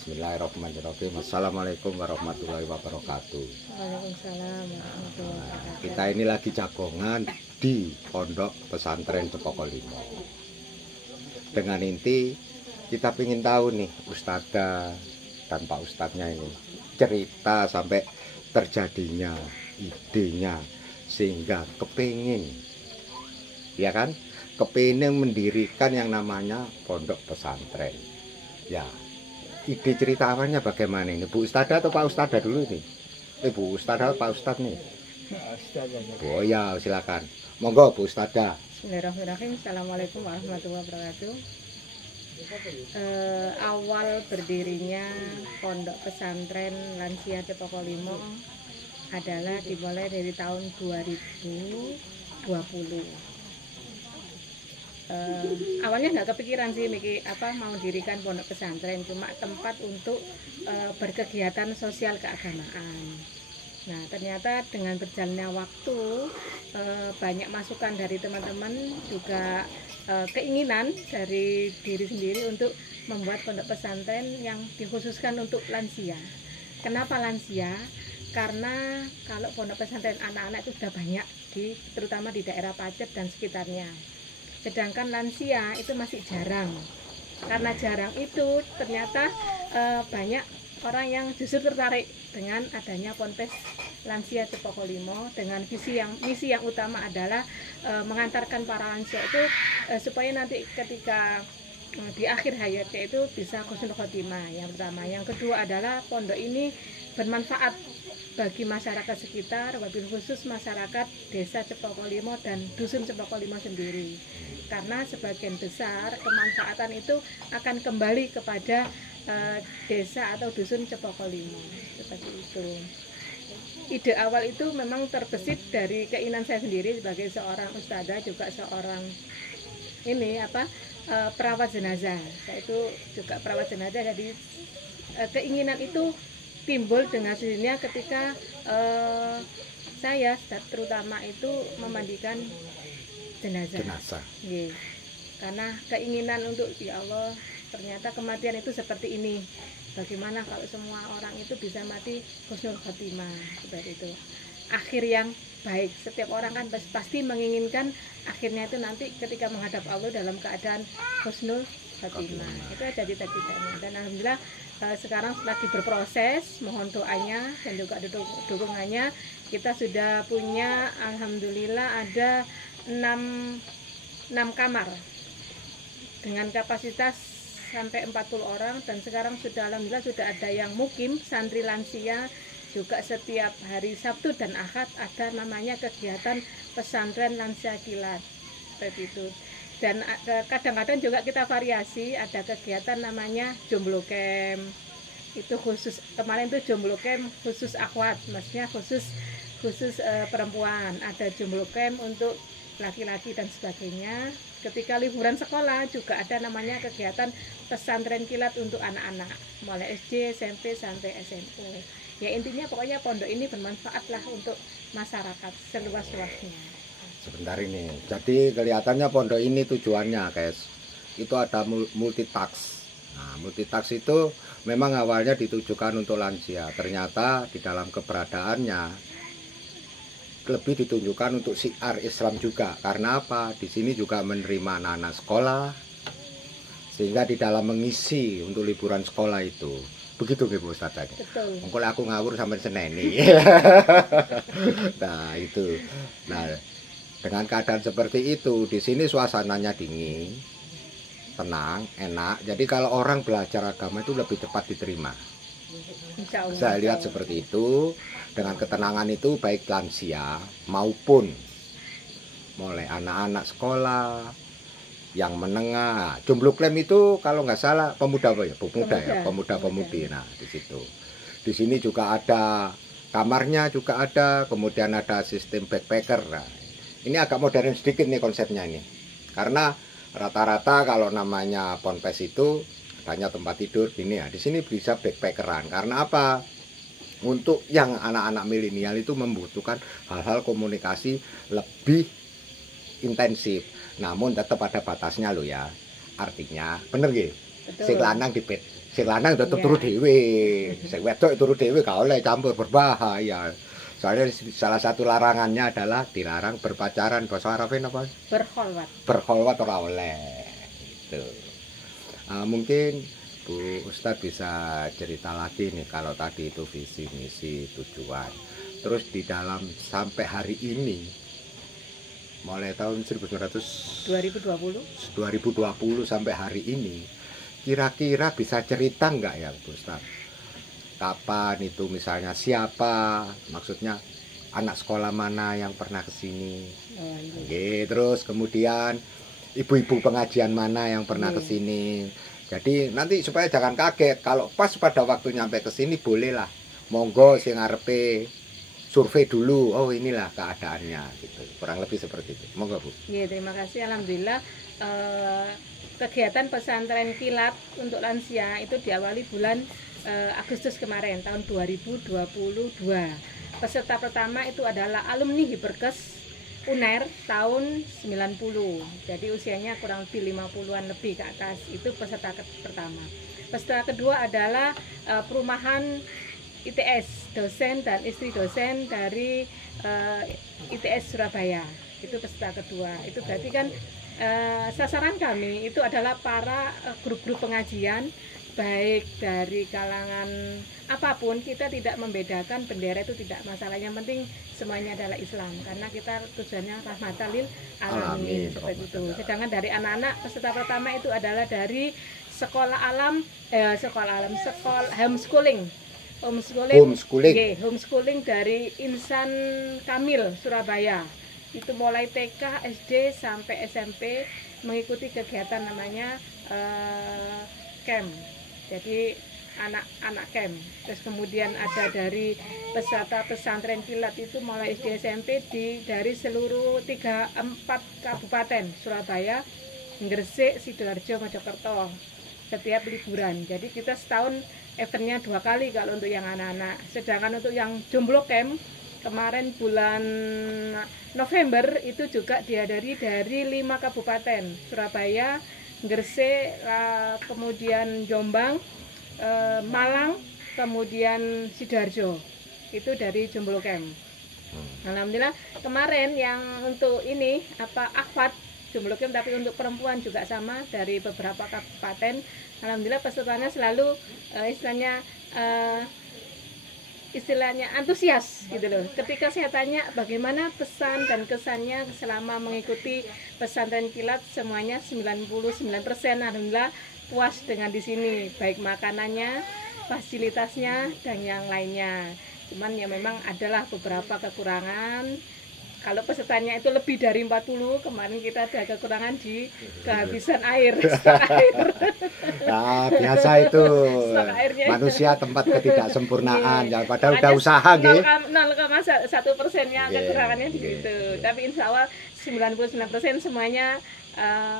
Bismillahirrahmanirrahim. Assalamualaikum warahmatullahi wabarakatuh. Waalaikumsalam warahmatullahi wabarakatuh. Kita ini lagi jagongan di Pondok Pesantren Cepoko Limo. Dengan inti kita ingin tahu nih Ustadzah dan Pak Ustadznya ini cerita sampai terjadinya idenya sehingga kepingin, ya kan, kepingin mendirikan yang namanya Pondok Pesantren. Ya, ide cerita awalnya bagaimana ini, Bu Ustadzah atau Pak Ustadzah dulu ini? Bu Ustadzah atau Pak Ustadz nih? Oh ya, silakan. Monggo Bu Ustadzah. Bismillahirrahmanirrahim. Assalamualaikum warahmatullahi wabarakatuh. Awal berdirinya Pondok Pesantren Lansia Cepoko Limo adalah dimulai dari tahun 2020. Awalnya nggak kepikiran sih mau dirikan pondok pesantren, cuma tempat untuk berkegiatan sosial keagamaan. Nah, ternyata dengan berjalannya waktu banyak masukan dari teman-teman, juga keinginan dari diri sendiri untuk membuat pondok pesantren yang dikhususkan untuk lansia. Kenapa lansia? Karena kalau pondok pesantren anak-anak itu sudah banyak terutama di daerah Pacet dan sekitarnya. Sedangkan lansia itu masih jarang. Karena jarang itu ternyata banyak orang yang justru tertarik dengan adanya Ponpes Lansia Cepoko Limo dengan misi yang utama adalah mengantarkan para lansia itu supaya nanti ketika di akhir hayatnya itu bisa husnul khotimah. Yang pertama, yang kedua adalah pondok ini bermanfaat bagi masyarakat sekitar, wabil khusus masyarakat desa Cepoko Limo dan dusun Cepoko Limo sendiri. Karena sebagian besar kemanfaatan itu akan kembali kepada desa atau dusun Cepoko Limo. Seperti itu. Ide awal itu memang terbesit dari keinginan saya sendiri sebagai seorang ustadzah, juga seorang perawat jenazah. Saya itu juga perawat jenazah, jadi keinginan itu timbul dengan sendirinya ketika saya terutama itu memandikan jenazah. Yeah. Karena keinginan untuk ya Allah, ternyata kematian itu seperti ini. Bagaimana kalau semua orang itu bisa mati husnul khotimah, seperti itu. Akhir yang baik. Setiap orang kan pasti menginginkan akhirnya itu nanti ketika menghadap Allah dalam keadaan husnul khotimah. Itu jadi cita-citanya. Dan alhamdulillah sekarang lagi berproses, mohon doanya dan juga dukungannya. Kita sudah punya, alhamdulillah ada 6 kamar dengan kapasitas sampai 40 orang, dan sekarang sudah alhamdulillah sudah ada yang mukim santri lansia. Juga setiap hari Sabtu dan Ahad ada namanya kegiatan pesantren lansia kilat, seperti itu. Dan kadang-kadang juga kita variasi, ada kegiatan namanya jomblo camp. Itu khusus, kemarin itu jomblo camp khusus akhwat, maksudnya khusus perempuan. Ada jomblo camp untuk laki-laki dan sebagainya. Ketika liburan sekolah juga ada namanya kegiatan pesantren kilat untuk anak-anak mulai SD, SMP sampai SMP. Ya intinya pokoknya pondok ini bermanfaat lah untuk masyarakat seluas-luasnya. Sebentar ini, jadi kelihatannya pondok ini tujuannya guys, itu ada multitask. Nah, multitask itu memang awalnya ditujukan untuk lansia, ternyata di dalam keberadaannya lebih ditunjukkan untuk syiar Islam juga. Karena apa? Di sini juga menerima anak-anak sekolah, sehingga di dalam mengisi untuk liburan sekolah itu. Begitu Bu Ustadzah. Betul. Kalau aku ngawur sampai seneni. Nah, itu. Nah, dengan keadaan seperti itu, di sini suasananya dingin, tenang, enak. Jadi kalau orang belajar agama itu lebih cepat diterima. Saya lihat seperti itu. Dengan ketenangan itu baik lansia maupun mulai anak-anak sekolah yang menengah. Jomblo klaim itu kalau nggak salah pemuda apa ya? Pemuda-pemudi. Nah, di situ. Di sini juga ada kamarnya, juga ada, kemudian ada sistem backpacker. Nah, ini agak modern sedikit nih konsepnya ini. Karena rata-rata kalau namanya ponpes itu hanya tempat tidur gini ya. Di sini bisa backpackeran. Karena apa? Untuk yang anak-anak milenial itu membutuhkan hal-hal komunikasi lebih intensif. Namun tetap ada batasnya loh ya. Artinya bener gitu. Si lanang di bed Sing lanang udah Iya. turu dhewe. Sing wedok turu dhewe gak oleh campur, berbahaya. Soalnya salah satu larangannya adalah dilarang berpacaran. Bahasa Arabnya apa? Berkholwat. Berkholwat ora oleh. Gitu. Mungkin Bu Ustadz bisa cerita lagi nih kalau tadi itu visi misi tujuan. Terus di dalam sampai hari ini mulai tahun 2020. 2020 sampai hari ini kira-kira bisa cerita nggak ya Bu Ustadz? Kapan itu misalnya siapa, maksudnya anak sekolah mana yang pernah kesini? Oh, iya. Oke, terus kemudian ibu-ibu pengajian mana yang pernah Iya. kesini? Jadi nanti supaya jangan kaget kalau pas pada waktu nyampe kesini bolehlah monggo sing ngarepe survei dulu. Oh inilah keadaannya gitu. Kurang lebih seperti itu. Monggo Bu. Iya, terima kasih. Alhamdulillah kegiatan pesantren kilat untuk lansia itu diawali bulan Agustus kemarin tahun 2022. Peserta pertama itu adalah alumni Hiperkes UNER tahun 90. Jadi usianya kurang lebih 50-an lebih ke atas. Itu peserta pertama. Peserta kedua adalah perumahan ITS, dosen dan istri dosen dari ITS Surabaya. Itu peserta kedua. Itu berarti kan sasaran kami itu adalah para grup-grup pengajian, baik dari kalangan apapun. Kita tidak membedakan bendera, itu tidak masalah, yang penting semuanya adalah Islam, karena kita tujuannya rahmatan lil alamin, seperti itu. Sedangkan dari anak-anak peserta pertama itu adalah dari sekolah homeschooling homeschooling dari Insan Kamil Surabaya. Itu mulai TK, SD sampai SMP mengikuti kegiatan namanya camp. Jadi anak-anak camp. Terus kemudian ada dari peserta pesantren kilat itu mulai SD SMP dari seluruh 4 kabupaten Surabaya, Gresik, Sidoarjo, Mojokerto setiap liburan. Jadi kita setahun eventnya 2 kali kalau untuk yang anak-anak. Sedangkan untuk yang jomblo camp kemarin bulan November itu juga dihadiri dari 5 kabupaten Surabaya, Gresik, kemudian Jombang, Malang, kemudian Sidoarjo. Itu dari Jomblo Camp. Alhamdulillah kemarin yang untuk ini akhwat Jomblo Camp, tapi untuk perempuan juga sama dari beberapa kabupaten. Alhamdulillah pesertanya selalu istilahnya antusias gitu loh. Ketika saya tanya bagaimana pesan dan kesannya selama mengikuti pesantren kilat, semuanya 99% alhamdulillah puas dengan di sini, baik makanannya, fasilitasnya dan yang lainnya. Cuman ya memang adalah beberapa kekurangan. Kalau pesertanya itu lebih dari 40, kemarin kita ada kekurangan di kehabisan air, stok air. Nah, biasa itu manusia tempat ketidaksempurnaan. Ya, padahal udah usaha gitu. 0,1%-nya kekurangannya di situ. Tapi insya Allah 99% semuanya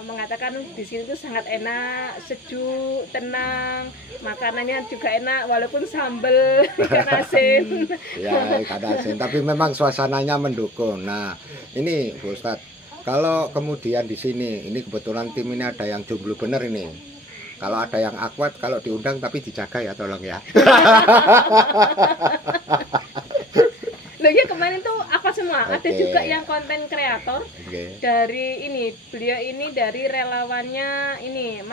mengatakan di sini tuh sangat enak, sejuk, tenang, makanannya juga enak walaupun sambal ikan asin. Ya, ikan asin. Tapi memang suasananya mendukung. Nah, ini Bu Ustadz, kalau kemudian di sini, ini kebetulan tim ini ada yang jomblo bener ini. Kalau ada yang akwat, kalau diundang tapi dijaga ya, tolong ya. Loh ya, kemarin tuh apa semua, ada juga yang konten kreator dari ini, beliau ini dari relawannya ini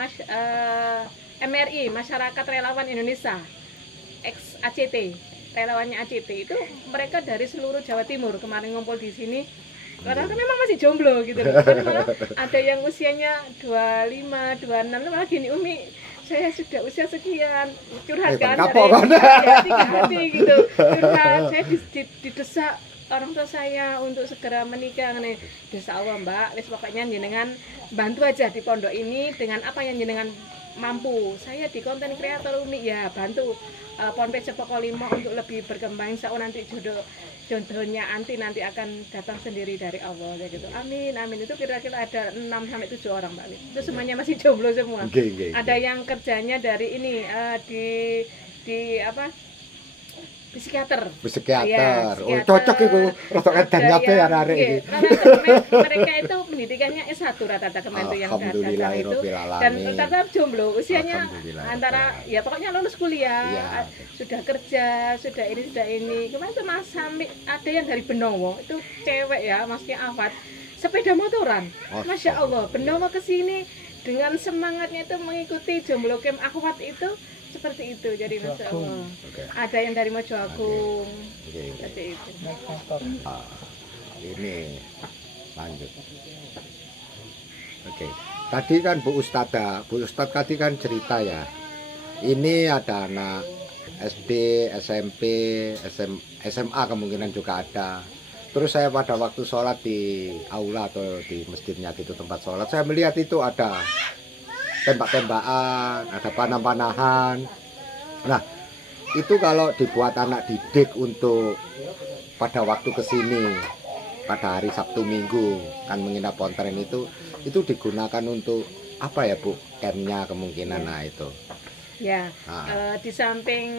MRI, Masyarakat Relawan Indonesia, ex ACT, relawannya ACT itu mereka dari seluruh Jawa Timur kemarin ngumpul di sini. Karena memang masih jomblo gitu loh. Kan malah ada yang usianya 25, 26, malah gini, Umi, saya sudah usia sekian, curhat kan dari hati gitu, curhat, saya didesak orang tua saya untuk segera menikah nih. Desa Allah Mbak, wis pokoknya jenengan bantu aja di pondok ini dengan apa yang jenengan mampu. Saya di konten kreator Umi ya bantu Ponpes Cepoko Limo untuk lebih berkembang. Insya Allah nanti jodohnya nanti akan datang sendiri dari Allah kayak gitu. Amin amin. Itu kira-kira ada 6-7 orang Mbak. Itu semuanya masih jomblo semua. Ada yang kerjanya dari ini di psikiater. Psikiater. Ya, Oh, psikiater. cocok itu. Rada edan kabeh arek iki. Mereka itu pendidikannya S1 rata-rata kemarin tuh yang datang itu. Alhamdulillahirabbil Dan alamin. rata-rata jomblo, usianya Alhamdulillah. antara ya pokoknya lulus kuliah, Iya. sudah kerja, sudah ini. Kemarin tuh Mas sampai ada yang dari Benowo, itu cewek ya, maksudnya Afat, sepeda motoran. Oh, Masya Allah, Benowo ke sini dengan semangatnya itu mengikuti jomblo camp akhwat itu seperti itu. Jadi Masya Allah. Oke. Ada yang dari Mojo Agung. Oke. Seperti itu. Ah, ini lanjut. Oke. Tadi kan Bu Ustadz tadi kan cerita ya. Ini ada anak SD, SMP, SMA kemungkinan juga ada. Terus saya pada waktu sholat di aula atau di masjidnya gitu tempat sholat, saya melihat itu ada tembak-tembakan, ada panah-panahan. Nah, itu kalau dibuat anak didik untuk pada waktu kesini, pada hari Sabtu Minggu kan menginap Pontren itu digunakan untuk apa ya Bu? Campnya kemungkinan, nah itu. Ya, Nah. di samping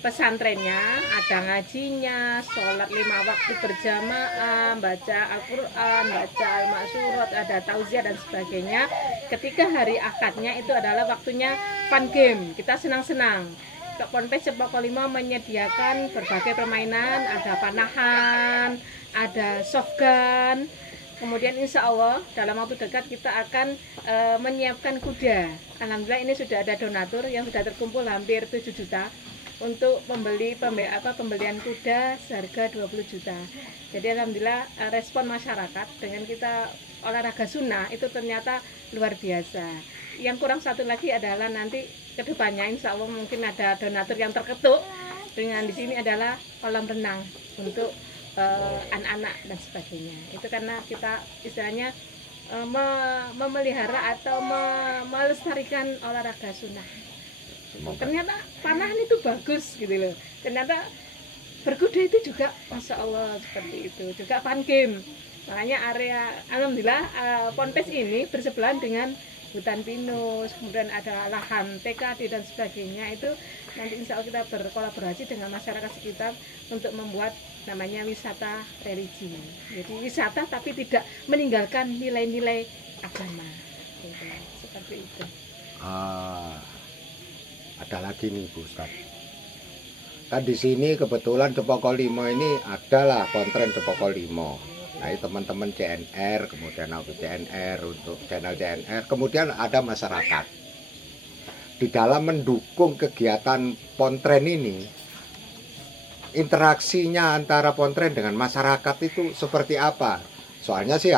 pesantrennya ada ngajinya, sholat 5 waktu berjamaah, baca Al-Quran, baca Al-Maksurat, ada tausiah dan sebagainya. Ketika hari akadnya itu adalah waktunya fun game, kita senang-senang. Ponpes Cepoko 5 menyediakan berbagai permainan, ada panahan, ada soft gun. Kemudian insya Allah dalam waktu dekat kita akan menyiapkan kuda. Alhamdulillah ini sudah ada donatur yang sudah terkumpul hampir 7 juta untuk pembelian kuda seharga 20 juta. Jadi alhamdulillah respon masyarakat dengan kita olahraga sunnah itu ternyata luar biasa. Yang kurang satu lagi adalah nanti kedepannya insya Allah mungkin ada donatur yang terketuk dengan di sini adalah kolam renang untuk anak-anak dan sebagainya. Itu karena kita istilahnya memelihara atau melestarikan olahraga sunnah. Ternyata panahan itu bagus gitu loh. Ternyata berkuda itu juga Masya Allah seperti itu. Juga fun game. Makanya area alhamdulillah Ponpes ini bersebelahan dengan hutan pinus, kemudian ada lahan TKD dan sebagainya. Itu nanti insya Allah kita berkolaborasi dengan masyarakat sekitar untuk membuat namanya wisata religi. Jadi wisata tapi tidak meninggalkan nilai-nilai agama. Gitu. Seperti itu. Ada lagi nih Bu Ustadz. Kan di sini kebetulan Cepoko 5 ini adalah Pontren Cepoko 5. Nah, teman-teman CNR, kemudian aku CNR untuk channel CNR, kemudian ada masyarakat. Di dalam mendukung kegiatan Pontren ini, interaksinya antara Pontren dengan masyarakat itu seperti apa? Soalnya sih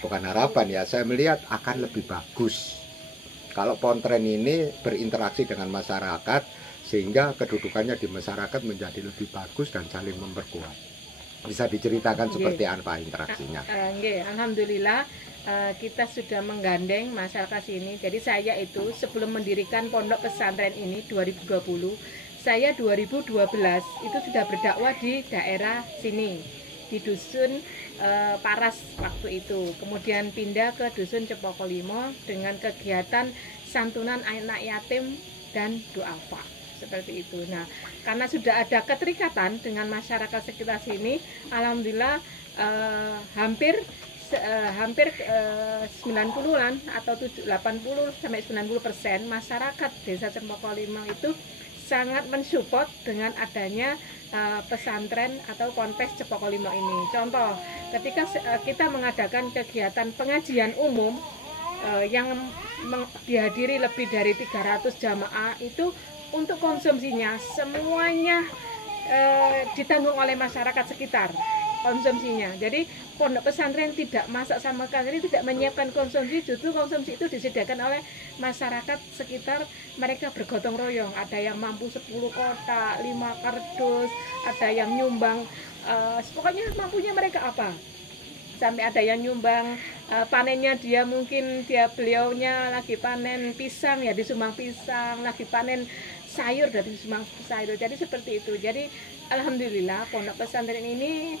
bukan harapan ya, saya melihat akan lebih bagus kalau Pontren ini berinteraksi dengan masyarakat sehingga kedudukannya di masyarakat menjadi lebih bagus dan saling memperkuat. Bisa diceritakan seperti apa interaksinya? Alhamdulillah kita sudah menggandeng masyarakat sini. Jadi saya itu sebelum mendirikan pondok pesantren ini 2020, saya 2012 itu sudah berdakwah di daerah sini, di dusun Paras waktu itu. Kemudian pindah ke dusun Cepoko 5 dengan kegiatan santunan anak yatim dan duafa. Seperti itu. Nah, karena sudah ada keterikatan dengan masyarakat sekitar sini, alhamdulillah hampir 90-an atau 80 sampai 90% masyarakat Desa Cepoko 5 itu sangat mensupport dengan adanya pesantren atau Ponpes Cepoko 5 ini. Contoh, ketika kita mengadakan kegiatan pengajian umum yang dihadiri lebih dari 300 jamaah itu, untuk konsumsinya semuanya ditanggung oleh masyarakat sekitar konsumsinya. Jadi pondok pesantren tidak masak sama sekali, tidak menyiapkan konsumsi, justru konsumsi itu disediakan oleh masyarakat sekitar. Mereka bergotong royong, ada yang mampu 10 kotak, 5 kardus, ada yang nyumbang pokoknya mampunya mereka apa. Sampai ada yang nyumbang panennya dia mungkin beliaunya lagi panen pisang ya disumbang pisang, lagi panen sayur dari disumbang sayur. Jadi seperti itu. Jadi alhamdulillah pondok pesantren ini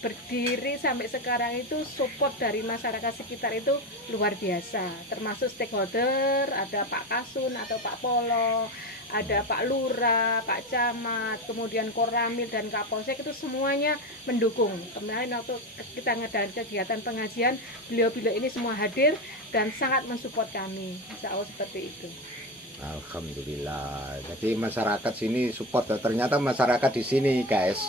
berdiri sampai sekarang itu support dari masyarakat sekitar itu luar biasa. Termasuk stakeholder, ada Pak Kasun atau Pak Polo, ada Pak Lurah, Pak Camat, kemudian Koramil dan Kapolsek itu semuanya mendukung. Kemarin waktu kita ngadain kegiatan pengajian, beliau-beliau ini semua hadir dan sangat mensupport kami. Insya Allah seperti itu. Alhamdulillah. Jadi masyarakat sini support. Ternyata masyarakat di sini guys,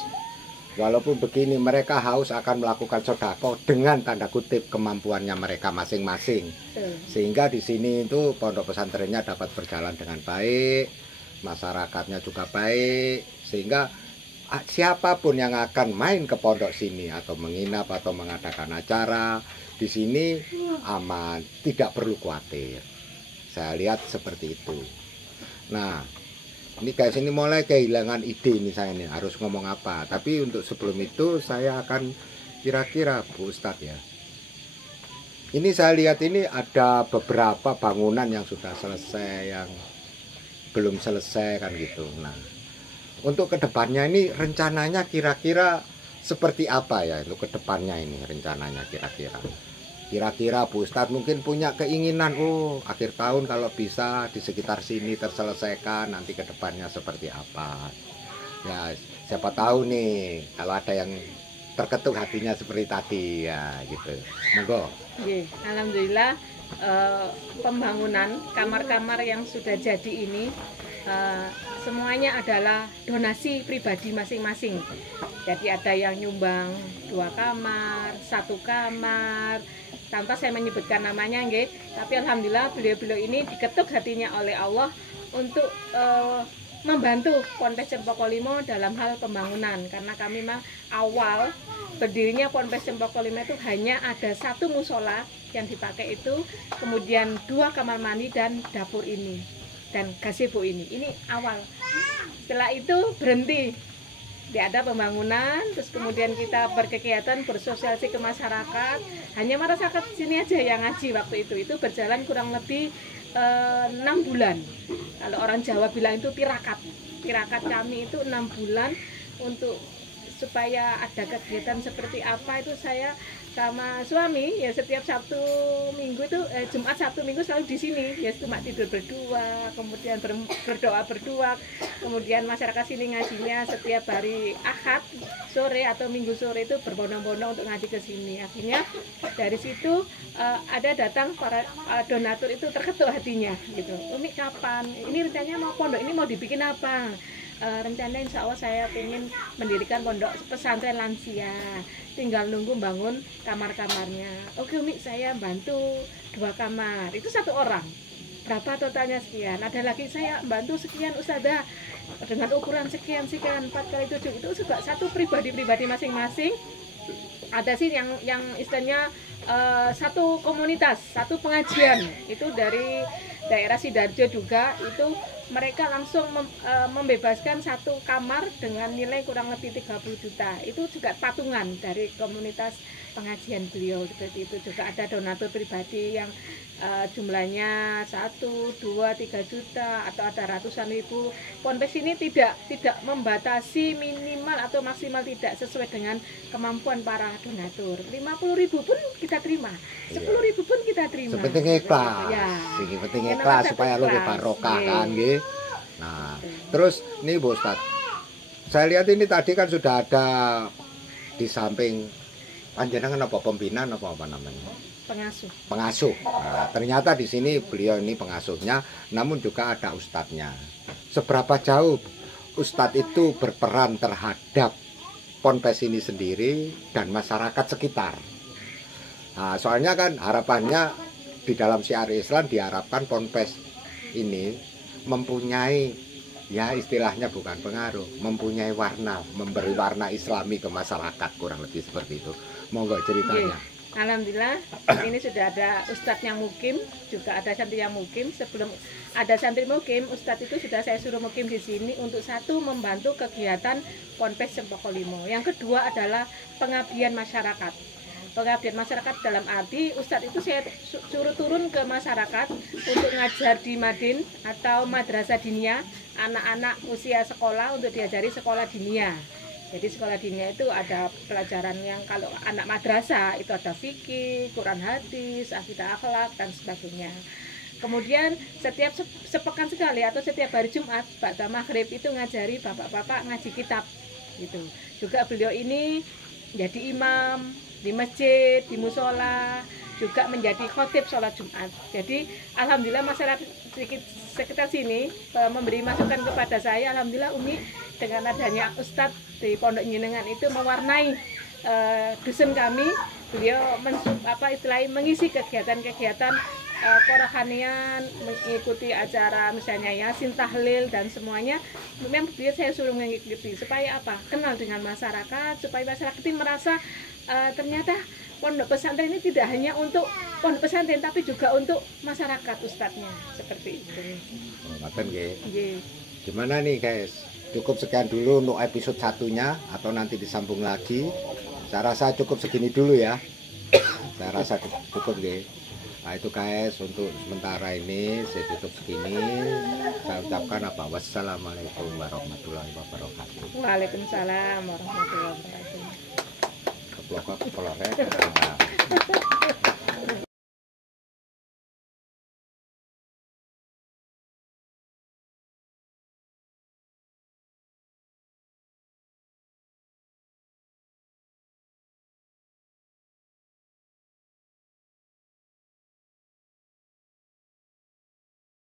walaupun begini mereka haus akan melakukan sodako dengan tanda kutip kemampuannya mereka masing-masing. Sehingga di sini itu pondok pesantrennya dapat berjalan dengan baik, masyarakatnya juga baik, sehingga siapapun yang akan main ke pondok sini atau menginap atau mengadakan acara di sini aman, tidak perlu khawatir. Saya lihat seperti itu. Nah, ini guys, ini mulai kehilangan ide nih saya nih harus ngomong apa. Tapi untuk sebelum itu saya akan kira-kira Bu Ustadz ya. Ini saya lihat ini ada beberapa bangunan yang sudah selesai, yang belum selesai kan gitu. Nah, untuk kedepannya ini rencananya kira-kira seperti apa ya untuk kedepannya ini rencananya kira-kira? Kira-kira Bu Ustadz mungkin punya keinginan, akhir tahun kalau bisa di sekitar sini terselesaikan, nanti ke depannya seperti apa. Ya, siapa tahu nih kalau ada yang terketuk hatinya seperti tadi ya gitu. Monggo. Alhamdulillah pembangunan kamar-kamar yang sudah jadi ini semuanya adalah donasi pribadi masing-masing. Jadi ada yang nyumbang 2 kamar, 1 kamar, tanpa saya menyebutkan namanya, nggih. Tapi alhamdulillah beliau-beliau ini diketuk hatinya oleh Allah untuk membantu Ponpes Cempaka Lima dalam hal pembangunan, karena kami memang awal berdirinya Ponpes Cempaka Lima itu hanya ada 1 musola yang dipakai itu, kemudian 2 kamar mandi dan dapur ini dan gazebo ini awal. Setelah itu berhenti, tidak ada pembangunan, terus kemudian kita berkegiatan bersosialisasi ke masyarakat, hanya masyarakat sini aja yang ngaji waktu itu berjalan kurang lebih 6 bulan. Kalau orang Jawa bilang itu tirakat kami itu 6 bulan untuk supaya ada kegiatan seperti apa itu saya sama suami ya setiap Sabtu Minggu itu Jumat Sabtu Minggu selalu di sini ya, cuma tidur berdua, kemudian berdoa berdua, kemudian masyarakat sini ngajinya setiap hari Ahad sore atau Minggu sore itu berbondong-bondong untuk ngaji ke sini. Akhirnya dari situ ada datang para donatur itu terketuk hatinya gitu. Umi kapan? Ini rencananya mau pondok ini mau dibikin apa? Rencana insya Allah saya ingin mendirikan pondok pesantren lansia, tinggal nunggu bangun kamar-kamarnya. Oke Umi, saya bantu 2 kamar, itu 1 orang. Berapa totalnya? Sekian. Ada lagi saya bantu sekian Ustazah dengan ukuran sekian 4x7, itu juga 1 pribadi masing-masing. Ada sih yang istilahnya 1 komunitas, 1 pengajian itu dari daerah Sidoarjo juga, itu mereka langsung membebaskan 1 kamar dengan nilai kurang lebih 30 juta. Itu juga patungan dari komunitas pengajian beliau. Seperti itu juga ada donatur pribadi yang jumlahnya 1, 2, 3 juta atau ada ratusan ribu. Ponpes ini tidak membatasi minimal atau maksimal, tidak, sesuai dengan kemampuan para donatur. 50.000 pun kita terima, 10.000 pun kita terima. Sepenting ikhlas, ya. Penting ikhlas supaya lebih barokah kan, nggih. Nah, terus nih Bu Ustadz, saya lihat ini tadi kan sudah ada di samping panjenengan apa pembinaan apa namanya? Pengasuh. Nah, ternyata di sini beliau ini pengasuhnya, namun juga ada ustadznya. Seberapa jauh ustadz itu berperan terhadap Ponpes ini sendiri dan masyarakat sekitar? Nah, soalnya kan harapannya di dalam syiar Islam diharapkan Ponpes ini mempunyai, ya istilahnya bukan pengaruh, mempunyai warna, memberi warna Islami ke masyarakat, kurang lebih seperti itu. Monggo ceritanya. Alhamdulillah ini sudah ada ustadz yang mukim, juga ada santri yang mukim. Sebelum ada santri mukim, ustadz itu sudah saya suruh mukim di sini untuk 1 membantu kegiatan Ponpes Cempaka Lima. Yang kedua adalah pengabdian masyarakat. Pengabdian masyarakat dalam arti ustadz itu saya suruh turun ke masyarakat untuk ngajar di Madin atau madrasah diniyah, anak-anak usia sekolah untuk diajari sekolah diniyah. Jadi sekolah diniyah itu ada pelajaran yang kalau anak madrasah itu ada fikih, Quran hadis, akidah akhlak dan sebagainya. Kemudian setiap sepekan sekali atau setiap hari Jumat ba'da maghrib itu ngajari bapak-bapak ngaji kitab gitu. Juga beliau ini jadi imam di masjid, di musola, juga menjadi khotib sholat Jumat. Jadi alhamdulillah masyarakat sekitar sini memberi masukan kepada saya. Alhamdulillah Umi dengan adanya Ustadz di Pondok Jenengan itu mewarnai dusun kami. Beliau istilahnya mengisi kegiatan-kegiatan kerohanian, mengikuti acara misalnya Yasin, tahlil dan semuanya. Memang saya suruh mengikuti supaya apa? Kenal dengan masyarakat, supaya masyarakat ini merasa ternyata pondok pesantren ini tidak hanya untuk pondok pesantren tapi juga untuk masyarakat ustadznya seperti itu. Ngaten nggih. Gimana nih guys? Cukup sekian dulu untuk episode satunya atau nanti disambung lagi. Saya rasa cukup segini dulu ya. Saya rasa cukup nggih. Nah itu guys, untuk sementara ini saya tutup segini. Saya ucapkan apa? Wassalamualaikum warahmatullahi wabarakatuh. Waalaikumsalam warahmatullahi wabarakatuh. Keplok-keplok ya.